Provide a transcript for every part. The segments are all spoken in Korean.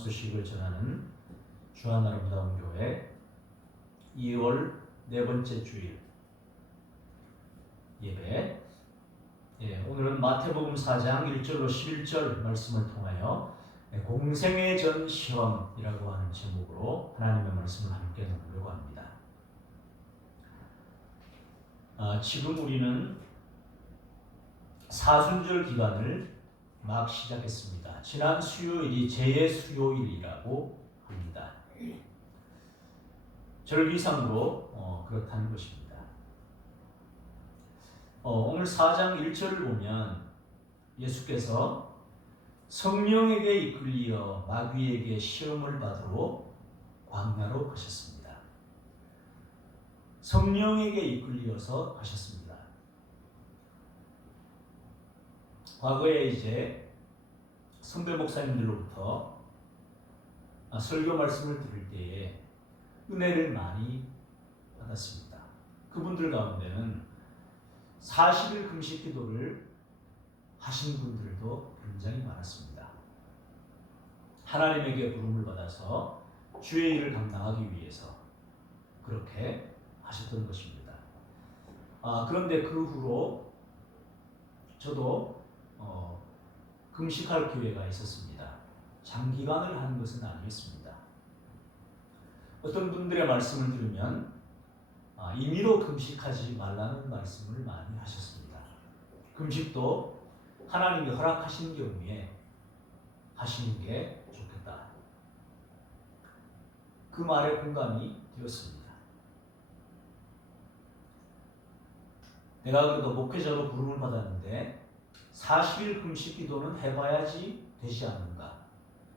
소식을 전하는 주한 아름다운 교회 2월 네 번째 주일 예배. 오늘은 마태복음 4장 1절로 11절 말씀을 통하여 공생의 전 시험이라고 하는 제목으로 하나님의 말씀을 함께 나누려고 합니다. 지금 우리는 사순절 기간을 막 시작했습니다. 지난 수요일이 제수요일이라고 합니다. 절기상으로 그렇다는 것입니다. 오늘 4장 1절을 보면 예수께서 성령에게 이끌려 마귀에게 시험을 받으러 광야로 가셨습니다. 성령에게 이끌려서 가셨습니다. 과거에 이제 선배 목사님들로부터 설교 말씀을 들을 때에 은혜를 많이 받았습니다. 그분들 가운데는 40일 금식 기도를 하신 분들도 굉장히 많았습니다. 하나님에게 부름을 받아서 주의 일을 감당하기 위해서 그렇게 하셨던 것입니다. 그런데 그 후로 저도 금식할 기회가 있었습니다. 장기간을 하는 것은 아니었습니다. 어떤 분들의 말씀을 들으면 임의로 금식하지 말라는 말씀을 많이 하셨습니다. 금식도 하나님이 허락하신 경우에 하시는 게 좋겠다. 그 말에 공감이 되었습니다. 내가 그래도 목회자로 부름을 받았는데 40일 금식 기도는 해봐야지 되지 않는가.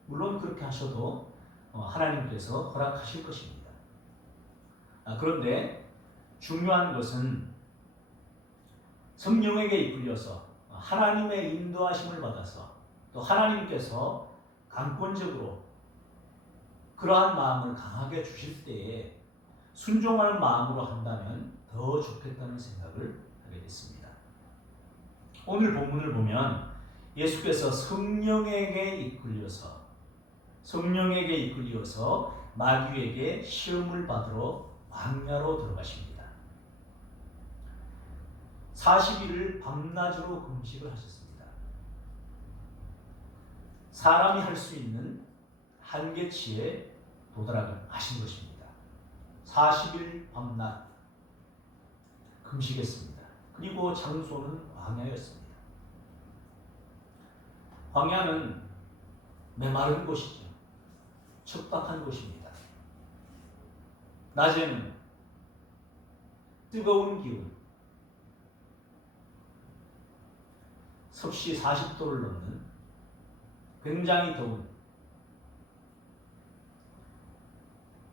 물론 그렇게 하셔도 하나님께서 허락하실 것입니다. 그런데 중요한 것은 성령에게 이끌려서 하나님의 인도하심을 받아서 또 하나님께서 강권적으로 그러한 마음을 강하게 주실 때에 순종하는 마음으로 한다면 더 좋겠다는 생각을 하게 됐습니다. 오늘 본문을 보면 예수께서 성령에게 이끌려서 마귀에게 시험을 받으러 광야로 들어가십니다. 40일을 밤낮으로 금식을 하셨습니다. 사람이 할 수 있는 한계치에 도달하신 것입니다. 40일 밤낮 금식했습니다. 그리고 장소는 광야였습니다. 광야는 메마른 곳이죠. 척박한 곳입니다. 낮에는 뜨거운 기온, 섭씨 40도를 넘는 굉장히 더운,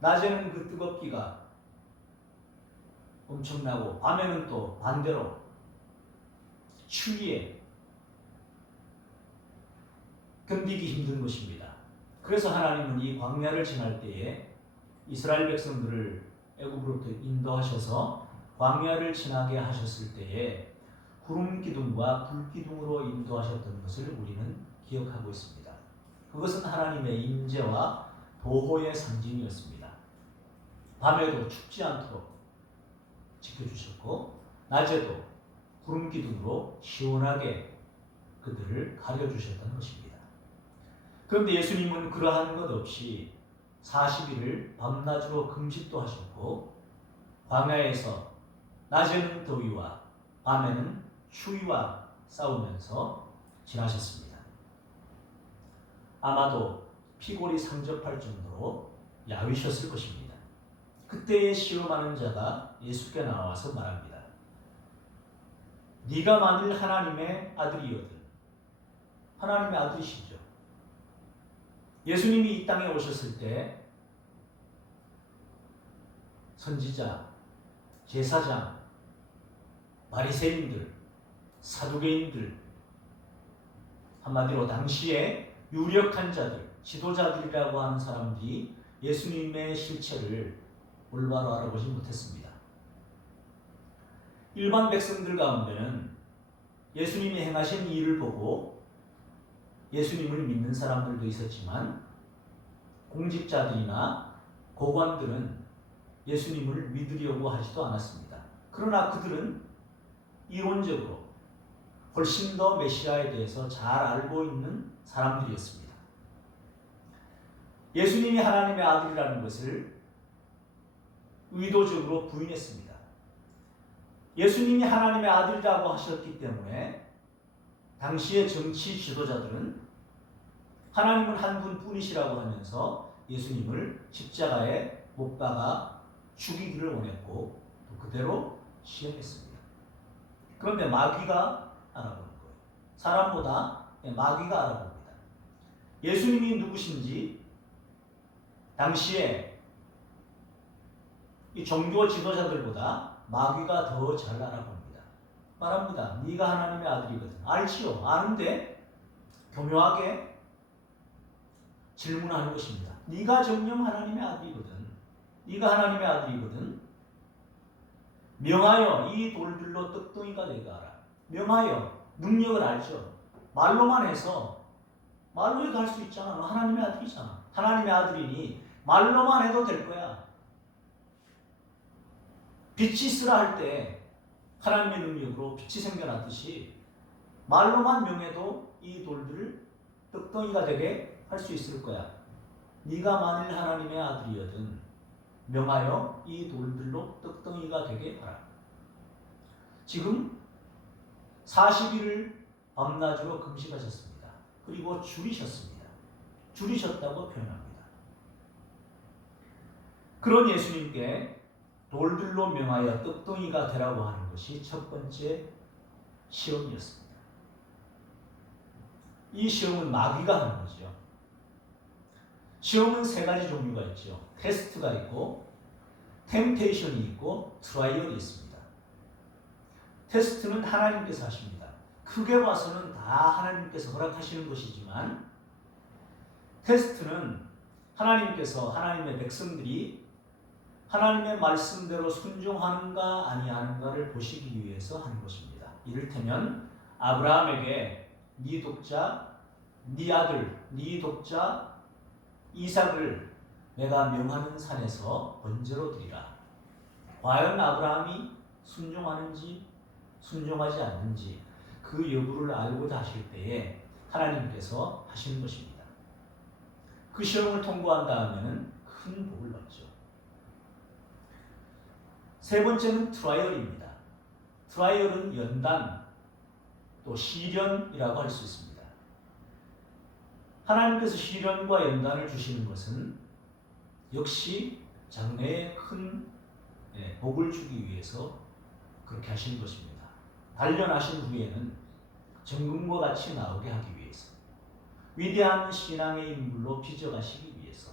낮에는 그 뜨겁기가 엄청나고 밤에는 또 반대로 추위에 견디기 힘든 것입니다. 그래서 하나님은 이 광야를 지날 때에 이스라엘 백성들을 애굽으로부터 인도하셔서 광야를 지나게 하셨을 때에 구름 기둥과 불 기둥으로 인도하셨던 것을 우리는 기억하고 있습니다. 그것은 하나님의 임재와 보호의 상징이었습니다. 밤에도 춥지 않도록 지켜주셨고 낮에도 구름 기둥으로 시원하게 그들을 가려주셨던 것입니다. 그런데 예수님은 그러한 것 없이 40일을 밤낮으로 금식도 하셨고 광야에서 낮에는 더위와 밤에는 추위와 싸우면서 지나셨습니다. 아마도 피골이 상접할 정도로 야위셨을 것입니다. 그때에 시험하는 자가 예수께 나와서 말합니다. 네가 만일 하나님의 아들이거든. 하나님의 아들이시죠. 예수님이 이 땅에 오셨을 때 선지자, 제사장, 바리새인들, 사두개인들, 한마디로 당시에 유력한 자들, 지도자들이라고 하는 사람들이 예수님의 실체를 올바로 알아보지 못했습니다. 일반 백성들 가운데는 예수님이 행하신 일을 보고 예수님을 믿는 사람들도 있었지만 공직자들이나 고관들은 예수님을 믿으려고 하지도 않았습니다. 그러나 그들은 이론적으로 훨씬 더 메시아에 대해서 잘 알고 있는 사람들이었습니다. 예수님이 하나님의 아들이라는 것을 의도적으로 부인했습니다. 예수님이 하나님의 아들이라고 하셨기 때문에 당시의 정치 지도자들은 하나님은 한 분뿐이시라고 하면서 예수님을 십자가에 못 박아 죽이기를 원했고 또 그대로 시행했습니다. 그런데 마귀가 알아보는 거예요. 사람보다 마귀가 알아봅니다. 예수님이 누구신지 당시에 이 종교 지도자들보다 마귀가 더 잘 알아봅니다. 말합니다. 네가 하나님의 아들이거든. 알지요. 아는데 교묘하게 질문하는 것입니다. 네가 정녕 하나님의 아들이거든. 네가 하나님의 아들이거든. 명하여 이 돌들로 떡덩이가 되게 하라. 명하여 능력을 알죠. 말로만 해서 말로 해도 할 수 있잖아. 너 하나님의 아들이잖아. 하나님의 아들이니 말로만 해도 될 거야. 빛이 있으라 할 때 하나님의 능력으로 빛이 생겨났듯이 말로만 명해도 이 돌들을 떡덩이가 되게 할 수 있을 거야. 네가 만일 하나님의 아들이거든 명하여 이 돌들로 떡덩이가 되게 하라. 지금 40일을 밤낮으로 금식하셨습니다. 그리고 줄이셨습니다. 줄이셨다고 표현합니다. 그런 예수님께 돌들로 명하여 떡덩이가 되라고 하는 것이 첫 번째 시험이었습니다. 이 시험은 마귀가 하는 거죠. 시험은 세 가지 종류가 있죠. 테스트가 있고 템테이션이 있고 트라이얼이 있습니다. 테스트는 하나님께서 하십니다. 크게 봐서는 다 하나님께서 허락하시는 것이지만 테스트는 하나님께서 하나님의 백성들이 하나님의 말씀대로 순종하는가 아니하는가를 보시기 위해서 하는 것입니다. 이를테면 아브라함에게 네 독자, 네 아들, 네 독자 이삭을 내가 명하는 산에서 번제로 드리라. 과연 아브라함이 순종하는지 순종하지 않는지 그 여부를 알고자 하실 때에 하나님께서 하시는 것입니다. 그 시험을 통과한 다음에는 큰 복을 받죠. 세 번째는 트라이얼입니다. 트라이얼은 연단 또 시련이라고 할 수 있습니다. 하나님께서 시련과 연단을 주시는 것은 역시 장래에 큰 복을 주기 위해서 그렇게 하시는 것입니다. 단련하신 후에는 정금과 같이 나오게 하기 위해서 위대한 신앙의 인물로 빚어가시기 위해서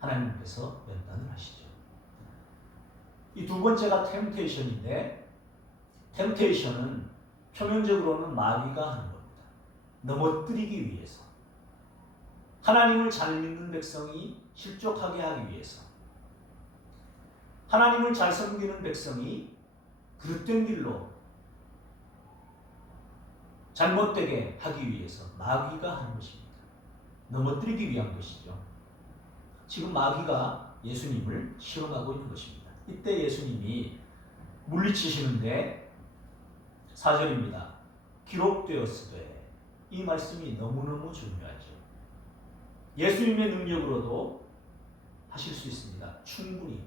하나님께서 연단을 하시죠. 이 두 번째가 템테이션인데 템테이션은 표면적으로는 마귀가 하는 겁니다. 넘어뜨리기 위해서 하나님을 잘 믿는 백성이 실족하게 하기 위해서 하나님을 잘 섬기는 백성이 그릇된 길로 잘못되게 하기 위해서 마귀가 하는 것입니다. 넘어뜨리기 위한 것이죠. 지금 마귀가 예수님을 시험하고 있는 것입니다. 이때 예수님이 물리치시는데 4절입니다. 기록되었으되 이 말씀이 너무너무 중요하죠. 예수님의 능력으로도 하실 수 있습니다. 충분히.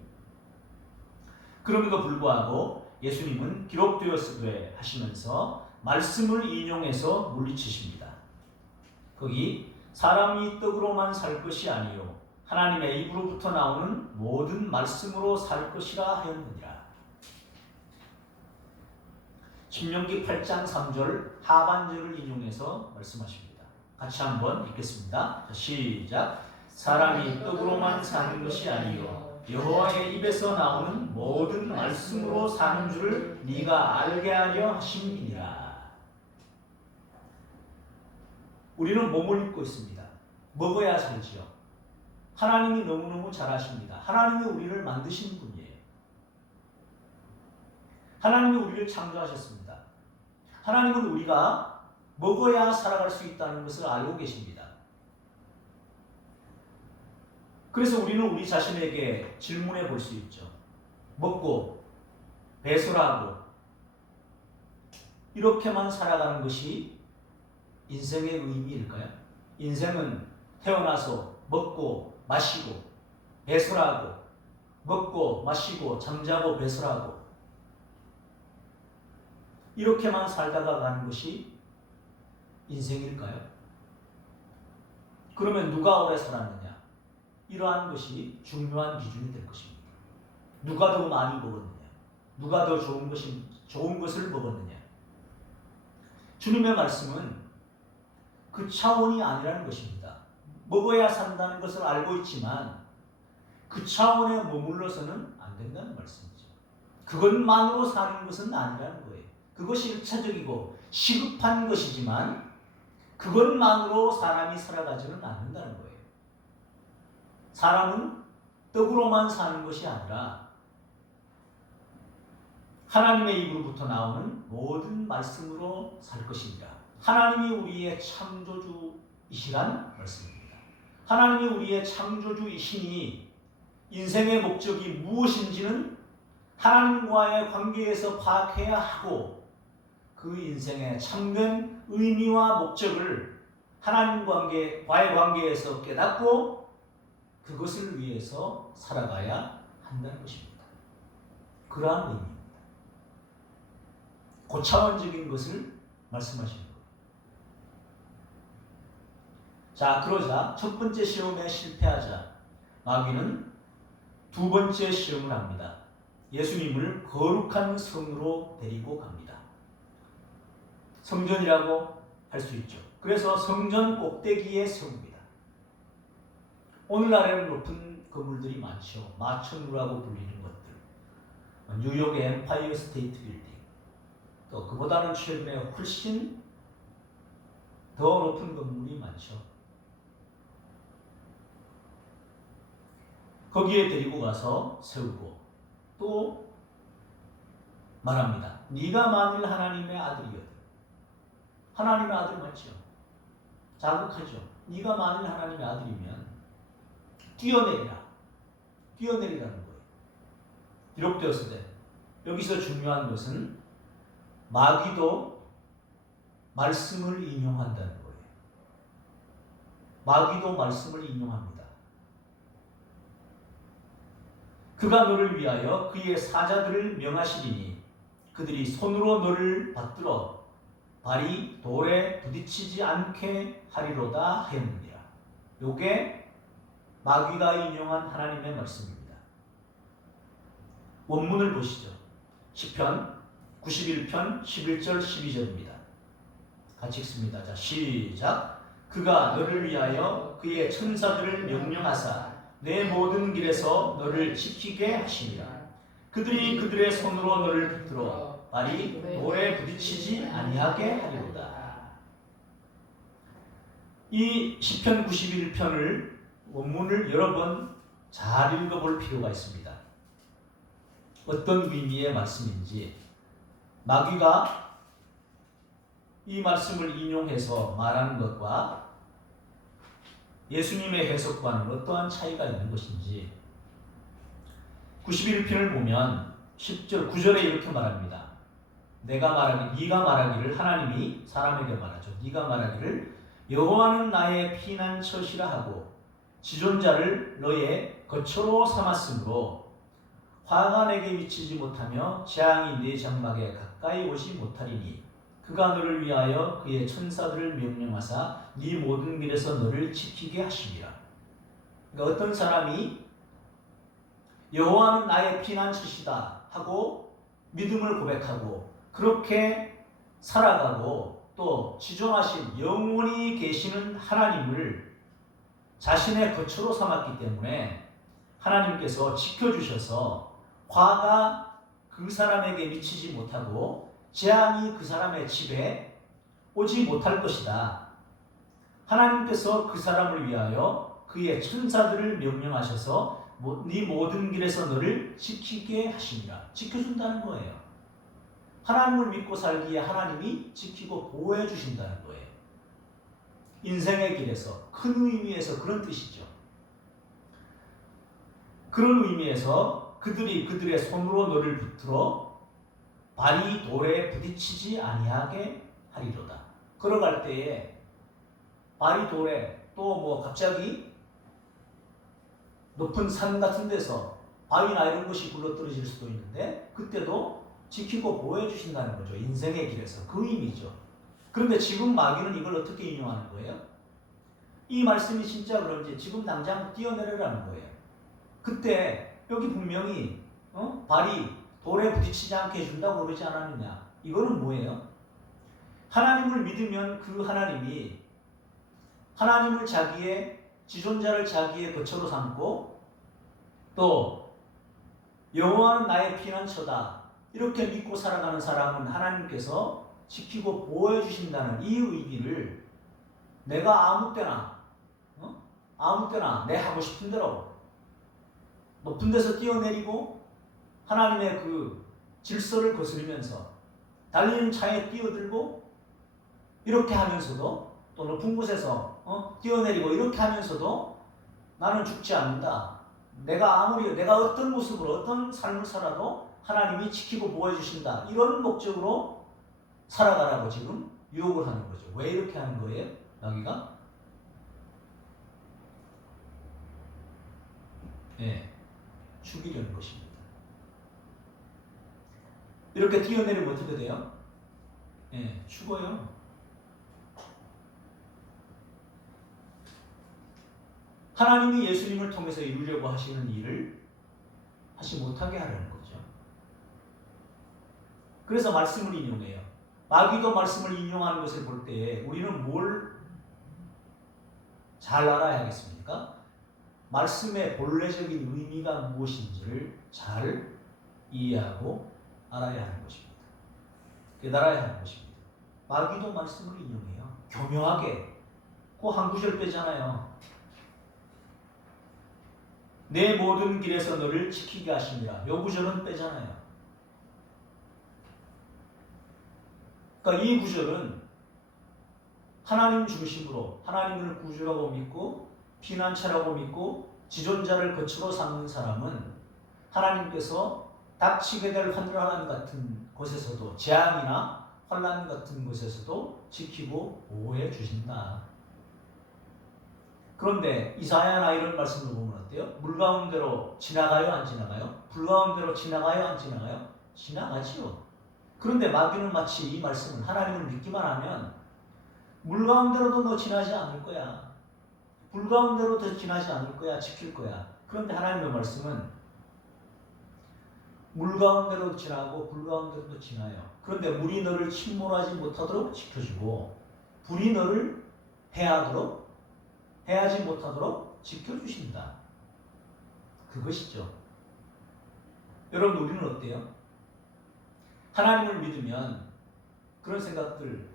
그럼에도 불구하고 예수님은 기록되었으되 하시면서 말씀을 인용해서 물리치십니다. 거기 사람이 떡으로만 살 것이 아니요 하나님의 입으로부터 나오는 모든 말씀으로 살 것이라 하였느니라. 신명기 8장 3절 하반절을 인용해서 말씀하십니다. 같이 한번 읽겠습니다. 시작. 사람이 떡으로만 사는 것이 아니요 여호와의 입에서 나오는 모든 말씀으로 사는 줄을 네가 알게 하려 하심이니라. 우리는 몸을 입고 있습니다. 먹어야 살지요. 하나님이 너무너무 잘 아십니다. 하나님이 우리를 만드신 분이에요. 하나님이 우리를 창조하셨습니다. 하나님은 우리가 먹어야 살아갈 수 있다는 것을 알고 계십니다. 그래서 우리는 우리 자신에게 질문해 볼 수 있죠. 먹고 배설하고 이렇게만 살아가는 것이 인생의 의미일까요? 인생은 태어나서 먹고 마시고 배설하고 먹고 마시고 잠자고 배설하고 이렇게만 살다가 가는 것이 인생일까요? 그러면 누가 오래 살았느냐? 이러한 것이 중요한 기준이 될 것입니다. 누가 더 많이 먹었느냐? 누가 더 좋은 것을 먹었느냐? 주님의 말씀은 그 차원이 아니라는 것입니다. 먹어야 산다는 것을 알고 있지만 그 차원에 머물러서는 안 된다는 말씀이죠. 그것만으로 사는 것은 아니라는 거예요. 그것이 1차적이고 시급한 것이지만 그것만으로 사람이 살아가지는 않는다는 거예요. 사람은 떡으로만 사는 것이 아니라 하나님의 입으로부터 나오는 모든 말씀으로 살 것입니다. 하나님이 우리의 창조주이시란 말씀입니다. 하나님이 우리의 창조주이시니 인생의 목적이 무엇인지는 하나님과의 관계에서 파악해야 하고 그 인생의 참된 의미와 목적을 하나님과의 관계에서 깨닫고 그것을 위해서 살아가야 한다는 것입니다. 그러한 의미입니다. 고차원적인 것을 말씀하시는 거예요. 자, 그러자 첫 번째 시험에 실패하자 마귀는 두 번째 시험을 합니다. 예수님을 거룩한 성으로 데리고 갑니다. 성전이라고 할 수 있죠. 그래서 성전 꼭대기에 세웁니다. 오늘날에는 높은 건물들이 많죠. 마천루라고 불리는 것들. 뉴욕의 엠파이어 스테이트 빌딩. 또 그보다는 최근에 훨씬 더 높은 건물이 많죠. 거기에 데리고 가서 세우고 또 말합니다. 네가 만일 하나님의 아들이거든. 하나님의 아들 맞죠? 자극하죠. 네가 만일 하나님의 아들이면 뛰어내리라. 뛰어내리라는 거예요. 기록되었을 때 여기서 중요한 것은 마귀도 말씀을 인용한다는 거예요. 마귀도 말씀을 인용합니다. 그가 너를 위하여 그의 사자들을 명하시리니 그들이 손으로 너를 받들어 발이 돌에 부딪히지 않게 하리로다 하였느니라. 요게 마귀가 인용한 하나님의 말씀입니다. 원문을 보시죠. 시편 91편 11절 12절입니다. 같이 읽습니다. 자, 시작. 그가 너를 위하여 그의 천사들을 명령하사 내 모든 길에서 너를 지키게 하시니라. 그들이 그들의 손으로 너를 붙들어 발이 돌에 부딪히지 아니하게 하리로다. 이 시편 91편을 원문을 여러 번 잘 읽어볼 필요가 있습니다. 어떤 의미의 말씀인지 마귀가 이 말씀을 인용해서 말하는 것과 예수님의 해석과는 어떠한 차이가 있는 것인지 91편을 보면 10절, 9절에 이렇게 말합니다. 네가 말하기를 하나님이 사람에게 말하죠. 네가 말하기를 여호와는 나의 피난처시라 하고 지존자를 너의 거처로 삼았으므로 화가 내게 미치지 못하며 재앙이 네 장막에 가까이 오지 못하리니 그가 너를 위하여 그의 천사들을 명령하사 네 모든 길에서 너를 지키게 하시리라. 그러니까 어떤 사람이 여호와는 나의 피난처시다 하고 믿음을 고백하고 그렇게 살아가고 또 지존하신 영원히 계시는 하나님을 자신의 거처로 삼았기 때문에 하나님께서 지켜주셔서 화가 그 사람에게 미치지 못하고 재앙이 그 사람의 집에 오지 못할 것이다. 하나님께서 그 사람을 위하여 그의 천사들을 명령하셔서 네 모든 길에서 너를 지키게 하시니라. 지켜준다는 거예요. 하나님을 믿고 살기에 하나님이 지키고 보호해 주신다는 거예요. 인생의 길에서 큰 의미에서 그런 뜻이죠. 그런 의미에서 그들이 그들의 손으로 너를 붙들어 발이 돌에 부딪히지 아니하게 하리로다. 걸어갈 때에 발이 돌에 또 뭐 갑자기 높은 산 같은 데서 바위나 이런 것이 굴러떨어질 수도 있는데 그때도 지키고 보호해 주신다는 거죠. 인생의 길에서. 그 의미죠. 그런데 지금 마귀는 이걸 어떻게 인용하는 거예요? 이 말씀이 진짜 그런지 지금 당장 뛰어내려라는 거예요. 그때 여기 분명히 발이 돌에 부딪히지 않게 해준다고 그러지 않았느냐. 이거는 뭐예요? 하나님을 믿으면 그 하나님이 하나님을 자기의 지존자를 자기의 거처로 삼고 또 여호와는 나의 피난처다 이렇게 믿고 살아가는 사람은 하나님께서 지키고 보호해 주신다는 이 의미를 내가 아무 때나 내 하고 싶은 대로 높은 데서 뛰어내리고 하나님의 그 질서를 거스르면서 달리는 차에 뛰어들고 이렇게 하면서도 또 높은 곳에서 뛰어내리고 이렇게 하면서도 나는 죽지 않는다. 내가 어떤 모습으로 어떤 삶을 살아도 하나님이 지키고 보호해 주신다. 이런 목적으로 살아가라고 지금 유혹을 하는 거죠. 왜 이렇게 하는 거예요? 마귀가? 죽이려는 것입니다. 이렇게 뛰어내리면 어떻게 돼요? 죽어요. 하나님이 예수님을 통해서 이루려고 하시는 일을 하지 못하게 하려는 거죠. 그래서 말씀을 인용해요. 마귀도 말씀을 인용하는 것을 볼 때에 우리는 뭘 잘 알아야 하겠습니까? 말씀의 본래적인 의미가 무엇인지를 잘 이해하고 알아야 하는 것입니다. 깨달아야 하는 것입니다. 마귀도 말씀을 인용해요. 교묘하게. 그 한 구절 빼잖아요. 내 모든 길에서 너를 지키게 하시니라. 요 구절은 빼잖아요. 그러니까 이 구절은 하나님 중심으로 하나님을 구주라고 믿고 피난처라고 믿고 지존자를 거처로 삼는 사람은 하나님께서 닥치게 될 환란 같은 곳에서도 재앙이나 환란 같은 곳에서도 지키고 보호해 주신다. 그런데 이사야나 이런 말씀을 보면 어때요? 물 가운데로 지나가요? 안 지나가요? 불 가운데로 지나가요? 안 지나가요? 지나가지요. 그런데 마귀는 마치 이 말씀을 하나님을 믿기만 하면 물 가운데로도 너 지나지 않을 거야. 불 가운데로도 지나지 않을 거야. 지킬 거야. 그런데 하나님의 말씀은 물 가운데로 지나고 불 가운데로도 지나요. 그런데 물이 너를 침몰하지 못하도록 지켜주고 불이 너를 해하지 못하도록 지켜주신다. 그것이죠. 여러분 우리는 어때요? 하나님을 믿으면 그런 생각들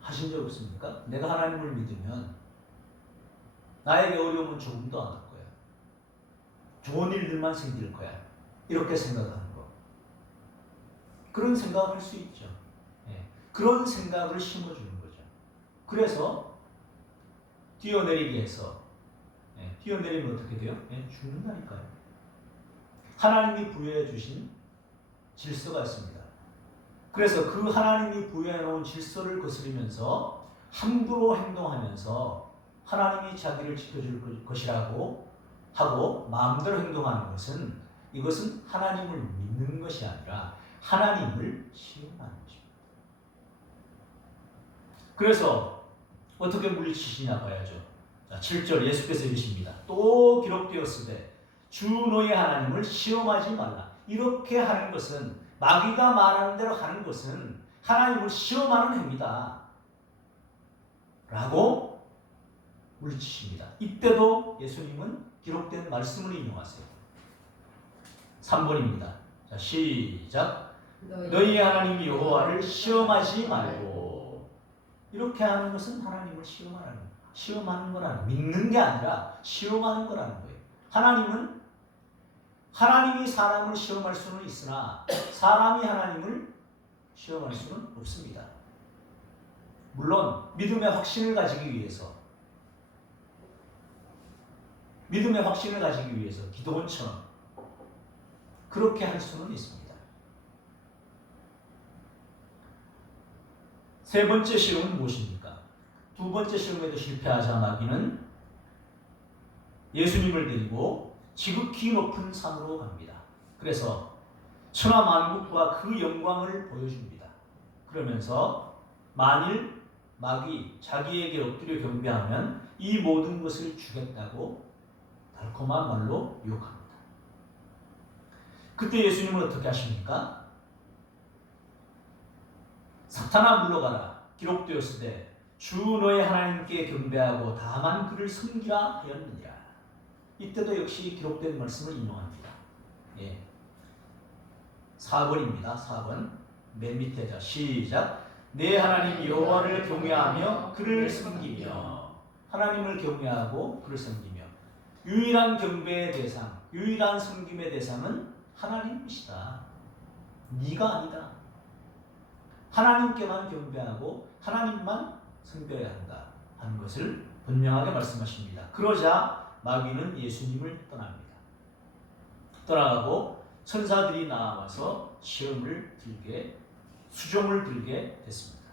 하신 적 없습니까? 내가 하나님을 믿으면 나에게 어려움은 조금도 안 올 거야. 좋은 일들만 생길 거야. 이렇게 생각하는 거. 그런 생각을 할 수 있죠. 그런 생각을 심어주는 거죠. 그래서 뛰어내리기 해서 뛰어내리면 어떻게 돼요? 죽는다니까요. 하나님이 부여해 주신 질서가 있습니다. 그래서 그 하나님이 부여해 놓은 질서를 거스르면서 함부로 행동하면서 하나님이 자기를 지켜줄 것이라고 하고 마음대로 행동하는 것은 이것은 하나님을 믿는 것이 아니라 하나님을 시험하는 것입니다. 그래서 어떻게 물리치시냐 봐야죠. 자, 7절 예수께서 이르십니다. 또 기록되었으되 주 너의 하나님을 시험하지 말라. 이렇게 하는 것은 마귀가 말하는 대로 하는 것은 하나님을 시험하는 행위다. 라고 물리치십니다. 이때도 예수님은 기록된 말씀을 인용하세요. 3번입니다. 자, 시작. 너희 하나님 여호와를 시험하지 말고. 이렇게 하는 것은 하나님을 시험하는 거라는 믿는 게 아니라 시험하는 거라는 거예요. 하나님이 사람을 시험할 수는 있으나 사람이 하나님을 시험할 수는 없습니다. 물론 믿음의 확신을 가지기 위해서 믿음의 확신을 가지기 위해서 기도원처럼 그렇게 할 수는 있습니다. 세 번째 실험은 무엇입니까? 두 번째 실험에도 실패하자 마귀는 예수님을 데리고 지극히 높은 산으로 갑니다. 그래서 천하 만국과 그 영광을 보여줍니다. 그러면서 만일 마귀 자기에게 엎드려 경배하면 이 모든 것을 주겠다고 달콤한 말로 유혹합니다. 그때 예수님은 어떻게 하십니까? 사탄아 물러가라. 기록되었으되 주 너의 하나님께 경배하고 다만 그를 섬기라 하였느니라. 이때도 역시 기록된 말씀을 인용합니다. 4번입니다. 4번 맨 밑에 시작. 내 하나님 여호와를 경외하며 그를 섬기며. 하나님을 경외하고 그를 섬기며. 유일한 경배의 대상, 유일한 섬김의 대상은 하나님이시다. 네가 아니다. 하나님께만 경배하고 하나님만 섬겨야 한다 하는 것을 분명하게 말씀하십니다. 그러자 마귀는 예수님을 떠납니다. 떠나가고 천사들이 나와서 수종을 들게 됐습니다.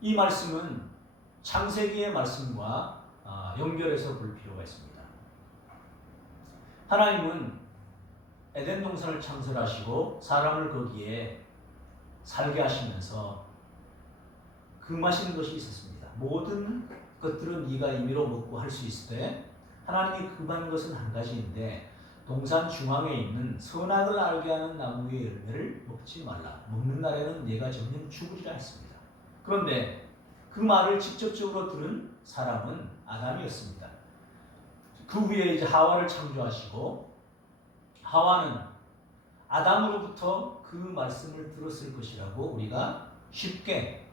이 말씀은 창세기의 말씀과 연결해서 볼 필요가 있습니다. 하나님은 에덴 동산을 창설하시고 사람을 거기에 살게 하시면서 금하시는 것이 있었습니다. 모든 것들은 네가 임의로 먹고 할 수 있을 때 하나님이 금한 것은 한 가지인데 동산 중앙에 있는 선악을 알게 하는 나무의 열매를 먹지 말라. 먹는 날에는 네가 정녕 죽으리라 했습니다. 그런데 그 말을 직접적으로 들은 사람은 아담이었습니다. 그 후에 이제 하와를 창조하시고 하와는 아담으로부터 그 말씀을 들었을 것이라고 우리가 쉽게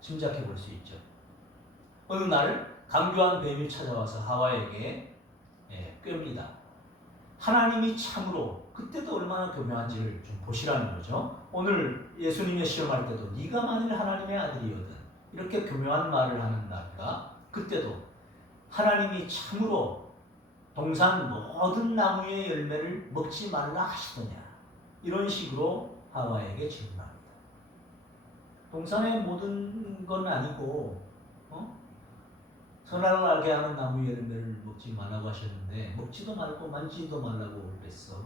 짐작해 볼 수 있죠. 어느 날 강교한 뱀이 찾아와서 하와에게 꿰입니다. 하나님이 참으로 그때도 얼마나 교묘한지를 좀 보시라는 거죠. 오늘 예수님의 시험할 때도 네가 만일 하나님의 아들이거든 이렇게 교묘한 말을 하는 나비가 그때도 하나님이 참으로 동산 모든 나무의 열매를 먹지 말라 하시더냐 이런 식으로 하와에게 질문합니다. 동산의 모든 건 아니고 선악을 알게 하는 나무의 열매를 먹지 말라고 하셨는데 먹지도 말고 만지지도 말라고 그랬어.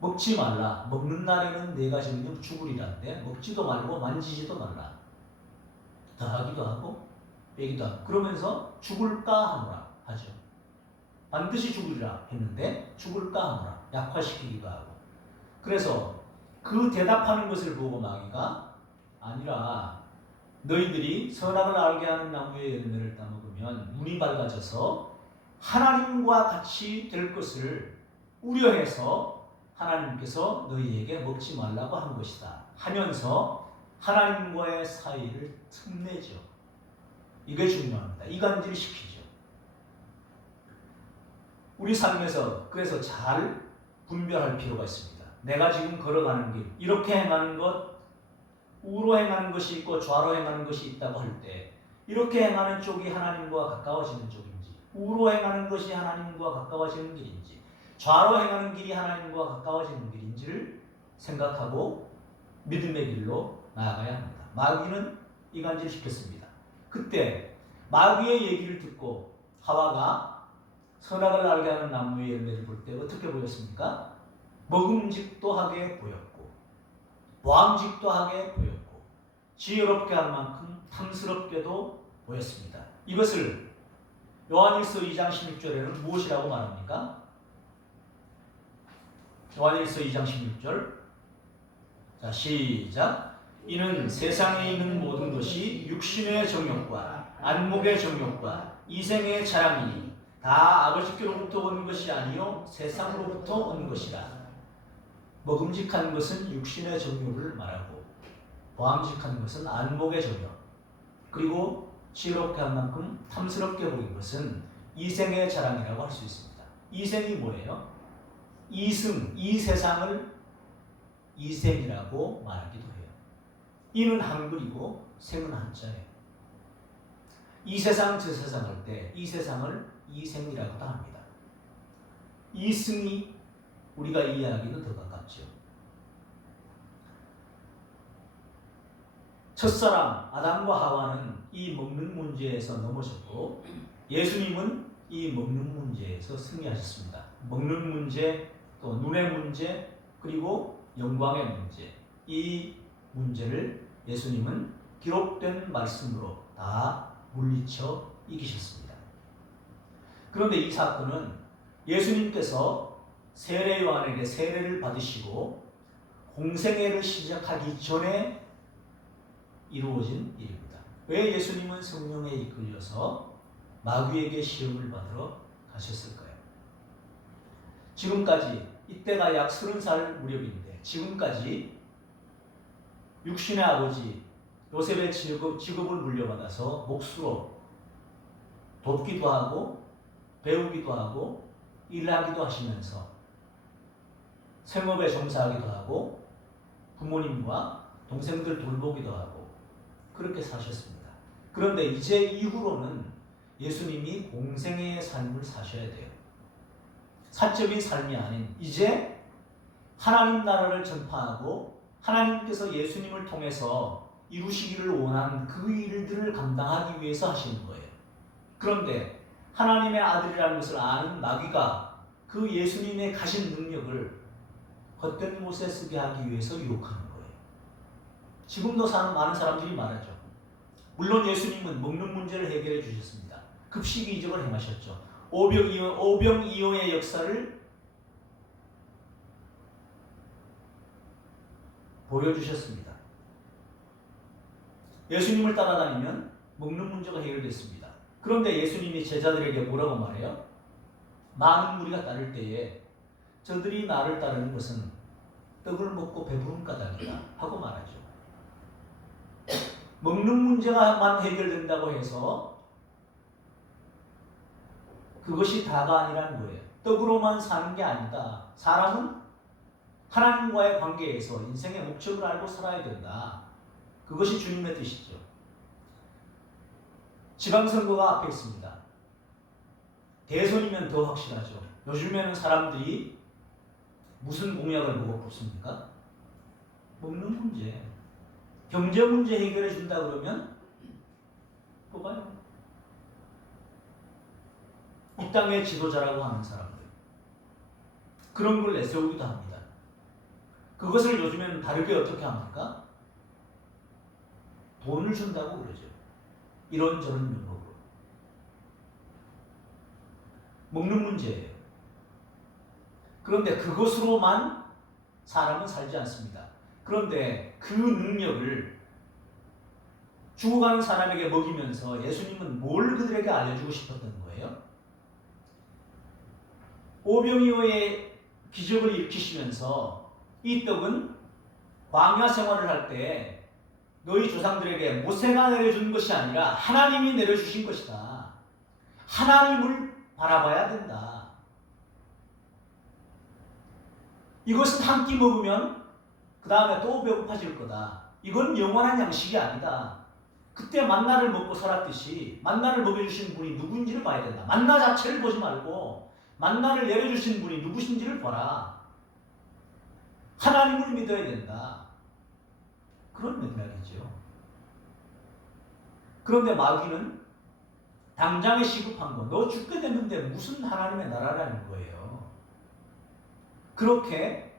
먹지 말라. 먹는 날에는 내가 정녕 죽으리란데 먹지도 말고 만지지도 말라. 더하기도 하고 빼기도 하고 그러면서 죽을까 하노라 하죠. 반드시 죽으리라 했는데 죽을까 하노라 약화시키기도 하고 그래서 그 대답하는 것을 보고 마귀가 아니라 너희들이 선악을 알게 하는 나무의 열매를 따먹으면 눈이 밝아져서 하나님과 같이 될 것을 우려해서 하나님께서 너희에게 먹지 말라고 한 것이다 하면서 하나님과의 사이를 틈내죠. 이게 중요합니다. 이간질 시키죠. 우리 삶에서 그래서 잘 분별할 필요가 있습니다. 내가 지금 걸어가는 길, 이렇게 행하는 것, 우로 행하는 것이 있고 좌로 행하는 것이 있다고 할 때 이렇게 행하는 쪽이 하나님과 가까워지는 쪽인지 우로 행하는 것이 하나님과 가까워지는 길인지 좌로 행하는 길이 하나님과 가까워지는 길인지를 생각하고 믿음의 길로 나아가야 합니다. 마귀는 이간질 시켰습니다. 그때 마귀의 얘기를 듣고 하와가 선악을 알게 하는 나무의 열매를 볼 때 어떻게 보였습니까? 먹음직도 하게 보였고 보암직도 하게 보였고 지혜롭게 할 만큼 탐스럽게도 보였습니다. 이것을 요한일서 2장 16절에는 무엇이라고 말합니까? 요한일서 2장 16절 자 시작. 이는 세상에 있는 모든 것이 육신의 정욕과 안목의 정욕과 이생의 자랑이니 다 아버지께로부터 온 것이 아니요 세상으로부터 온 것이라. 먹음직한 것은 육신의 정욕을 말하고 보암직한 것은 안목의 정욕 그리고 지혜롭게 한 만큼 탐스럽게 보인 것은 이생의 자랑이라고 할 수 있습니다. 이생이 뭐예요? 이승, 이 세상을 이생이라고 말하기도 해요. 이는 한글이고 생은 한자예요. 이 세상 저 세상 할 때 이 세상을 이생이라고도 합니다. 이승이 우리가 이해하기는 더 가깝죠. 첫사람 아담과 하와는 이 먹는 문제에서 넘어졌고 예수님은 이 먹는 문제에서 승리하셨습니다. 먹는 문제, 또 눈의 문제, 그리고 영광의 문제, 이 문제를 예수님은 기록된 말씀으로 다 물리쳐 이기셨습니다. 그런데 이 사건은 예수님께서 세례 요한에게 세례를 받으시고 공생애를 시작하기 전에 이루어진 일입니다. 왜 예수님은 성령에 이끌려서 마귀에게 시험을 받으러 가셨을까요? 지금까지 이때가 약 30살 무렵인데 지금까지 육신의 아버지 요셉의 직업을 물려받아서 몫으로 돕기도 하고 배우기도 하고 일하기도 하시면서 생업에 종사하기도 하고 부모님과 동생들 돌보기도 하고 그렇게 사셨습니다. 그런데 이제 이후로는 예수님이 공생애의 삶을 사셔야 돼요. 사적인 삶이 아닌 이제 하나님 나라를 전파하고 하나님께서 예수님을 통해서 이루시기를 원한 그 일들을 감당하기 위해서 하시는 거예요. 그런데 하나님의 아들이라는 것을 아는 마귀가 그 예수님의 가신 능력을 헛된 곳에 쓰게 하기 위해서 유혹하는 거예요. 지금도 많은 사람들이 말하죠. 물론 예수님은 먹는 문제를 해결해 주셨습니다. 급식 이적을 행하셨죠. 오병이어의 역사를 보여주셨습니다. 예수님을 따라다니면 먹는 문제가 해결됐습니다. 그런데 예수님이 제자들에게 뭐라고 말해요? 많은 무리가 따를 때에 저들이 나를 따르는 것은 떡을 먹고 배부른 까닭이다 하고 말하죠. 먹는 문제가만 해결된다고 해서 그것이 다가 아니라는 거예요. 떡으로만 사는 게 아니다. 사람은 하나님과의 관계에서 인생의 목적을 알고 살아야 된다. 그것이 주님의 뜻이죠. 지방선거가 앞에 있습니다. 대선이면 더 확실하죠. 요즘에는 사람들이 무슨 공약을 보고 뽑습니까? 먹는 문제. 경제 문제 해결해 준다 그러면 뽑아요. 이 땅의 지도자라고 하는 사람들. 그런 걸 내세우기도 합니다. 그것을 요즘에는 다르게 어떻게 합니까? 돈을 준다고 그러죠. 이런저런 명목으로. 먹는 문제예요. 그런데 그것으로만 사람은 살지 않습니다. 그런데 그 능력을 죽어가는 사람에게 먹이면서 예수님은 뭘 그들에게 알려주고 싶었던 거예요? 오병이어의 기적을 일으키시면서 이 떡은 광야 생활을 할 때 너희 조상들에게 모세가 내려준 것이 아니라 하나님이 내려주신 것이다. 하나님을 바라봐야 된다. 이것은 한 끼 먹으면 그 다음에 또 배고파질 거다. 이건 영원한 양식이 아니다. 그때 만나를 먹고 살았듯이 만나를 먹여주신 분이 누구인지를 봐야 된다. 만나 자체를 보지 말고 만나를 내려주신 분이 누구신지를 봐라. 하나님을 믿어야 된다. 그런 맥락이죠. 그런데 마귀는 당장에 시급한 거, 너 죽게 됐는데 무슨 하나님의 나라라는 거예요. 그렇게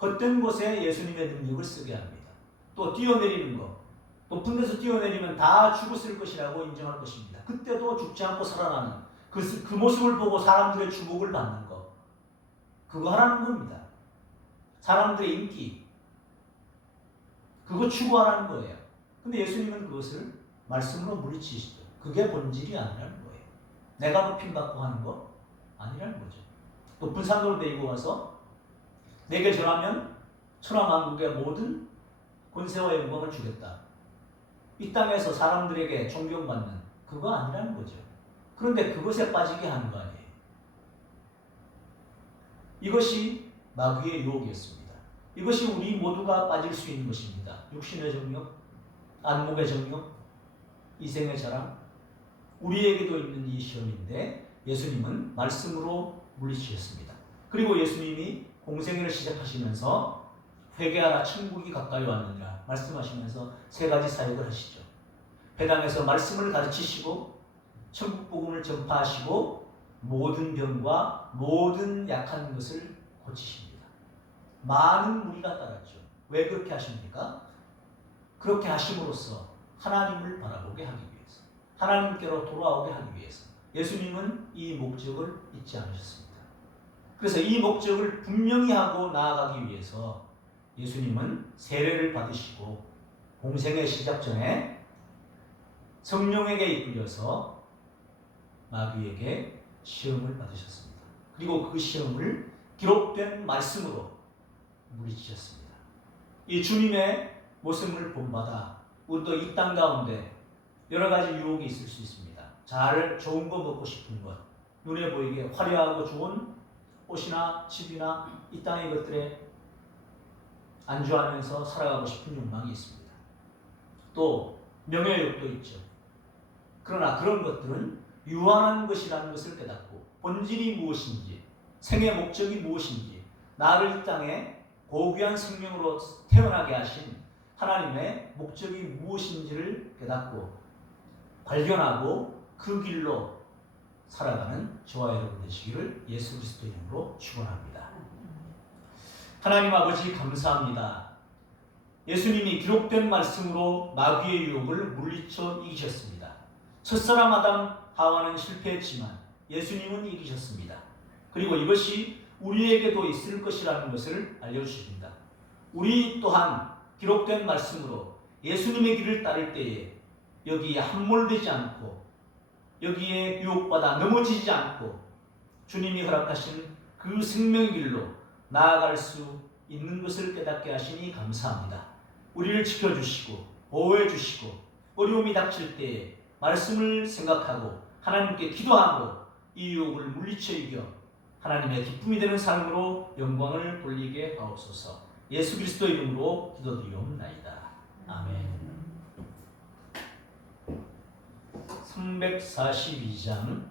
헛된 곳에 예수님의 능력을 쓰게 합니다. 또 뛰어내리는 거, 높은 데서 뛰어내리면 다 죽었을 것이라고 인정할 것입니다. 그때도 죽지 않고 살아나는 그 모습을 보고 사람들의 주목을 받는 거, 그거 하라는 겁니다. 사람들의 인기, 그거 추구하라는 거예요. 근데 예수님은 그것을 말씀으로 물리치시죠. 그게 본질이 아니라는 거예요. 내가 높임받고 하는 거 아니라는 거죠. 높은 산도를 데리고 와서 내게 절하면 천하만국의 모든 권세와 영광을 주겠다. 이 땅에서 사람들에게 존경받는 그거 아니라는 거죠. 그런데 그것에 빠지게 하는 거 아니에요. 이것이 마귀의 유혹이었습니다. 이것이 우리 모두가 빠질 수 있는 것입니다. 육신의 정욕, 안목의 정령, 이생의 자랑, 우리에게도 있는 이 시험인데 예수님은 말씀으로 물리치셨습니다. 그리고 예수님이 공생애를 시작하시면서 회개하라 천국이 가까이 왔느니라 말씀하시면서 세 가지 사역을 하시죠. 회당에서 말씀을 가르치시고 천국 복음을 전파하시고 모든 병과 모든 약한 것을 고치십니다. 많은 무리가 따랐죠. 왜 그렇게 하십니까? 그렇게 하심으로써 하나님을 바라보게 하기 위해서, 하나님께로 돌아오게 하기 위해서. 예수님은 이 목적을 잊지 않으셨습니다. 그래서 이 목적을 분명히 하고 나아가기 위해서 예수님은 세례를 받으시고 공생의 시작 전에 성령에게 이끌려서 마귀에게 시험을 받으셨습니다. 그리고 그 시험을 기록된 말씀으로 물리치셨습니다. 이 주님의 모습을 본받아 우리도 이 땅 가운데 여러 가지 유혹이 있을 수 있습니다. 좋은 거 먹고 싶은 것, 눈에 보이게 화려하고 좋은 옷이나 집이나 이 땅의 것들에 안주하면서 살아가고 싶은 욕망이 있습니다. 또 명예욕도 있죠. 그러나 그런 것들은 유한한 것이라는 것을 깨닫고 본질이 무엇인지, 생의 목적이 무엇인지, 나를 이 땅에 고귀한 생명으로 태어나게 하신 하나님의 목적이 무엇인지를 깨닫고 발견하고 그 길로 살아가는 저와 여러분 되시기를 예수 그리스도의 이름으로 축원합니다. 하나님 아버지 감사합니다. 예수님이 기록된 말씀으로 마귀의 유혹을 물리쳐 이기셨습니다. 첫사람 아담 하와는 실패했지만 예수님은 이기셨습니다. 그리고 이것이 우리에게도 있을 것이라는 것을 알려주십니다. 우리 또한 기록된 말씀으로 예수님의 길을 따를 때에 여기에 함몰되지 않고 여기에 유혹받아 넘어지지 않고 주님이 허락하신 그 생명의 길로 나아갈 수 있는 것을 깨닫게 하시니 감사합니다. 우리를 지켜주시고 보호해 주시고 어려움이 닥칠 때에 말씀을 생각하고 하나님께 기도하고 이 유혹을 물리쳐 이겨 하나님의 기쁨이 되는 삶으로 영광을 돌리게 하옵소서. 예수 그리스도 이름으로 기도드리옵나이다. 아멘. 342장